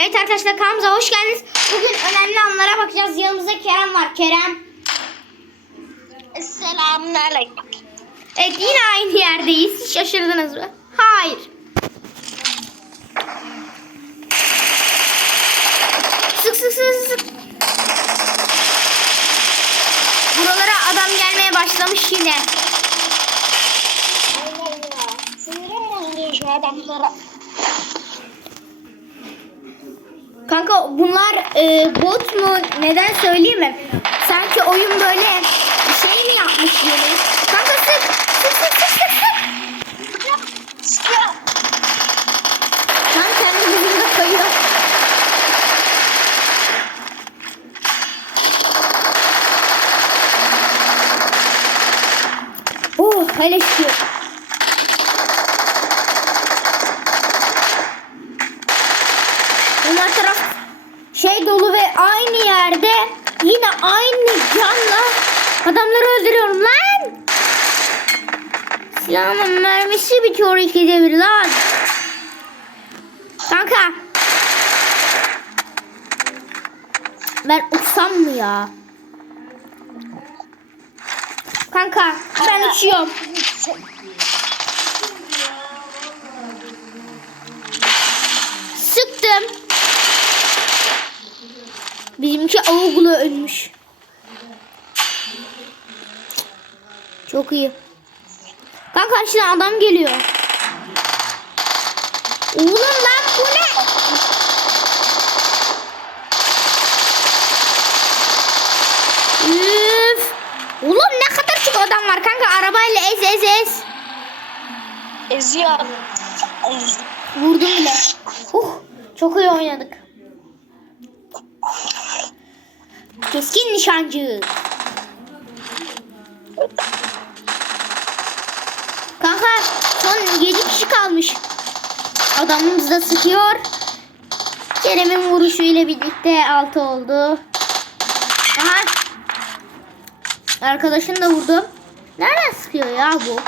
Evet arkadaşlar kanalımıza hoş geldiniz. Bugün önemli anlara bakacağız. Yanımızda Kerem var. Kerem. Selamünaleyküm. Evet yine aynı yerdeyiz. Hiç şaşırdınız mı? Hayır. Sık sık sık sık. Buralara adam gelmeye başlamış yine. Sinirim bozuluyor şu adamlara. Kanka bunlar e, bot mu? Neden söyleyeyim mi? Sanki oyun böyle şey mi yapmış yine? Kanka sık. Sık sık sık sık. Oh hele şükür. Bunlar taraf şey dolu ve aynı yerde yine aynı canla adamları öldürüyorum lan. Silahımın mermisi bitiyor ikide bir lan. Kanka. Ben uçsam mı ya? Kanka ben uçuyorum. Sıktım. Bizimki avuklu ölmüş. Çok iyi. Kanka karşıdan adam geliyor. Oğlum lan bu ne? Üf. Oğlum ne kadar çok adam var kanka arabayla ez ez ez. Eziyor. Vurdum bile. Uh, çok iyi oynadık. Keskin nişancı. Kanka son 7 kişi kalmış. Adamımız da sıkıyor. Kerem'in vuruşu ile birlikte 6 oldu. Aha. Arkadaşın da vurdu. Nereden sıkıyor ya bu?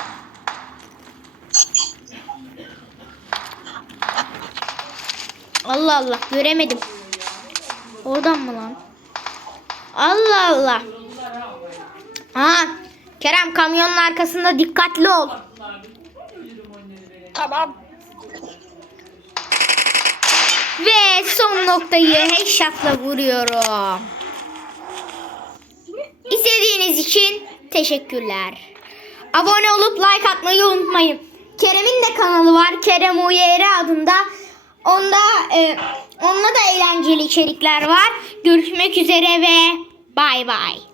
Allah Allah göremedim. Oradan mı lan? Allah Allah. Aha. Kerem kamyonun arkasında dikkatli ol. Tamam. Ve son noktayı headshot'la vuruyorum. İzlediğiniz için teşekkürler. Abone olup like atmayı unutmayın. Kerem'in de kanalı var. Kerem Uyere adında. Onda e, onunla da eğlenceli içerikler var. Görüşmek üzere ve bay bay.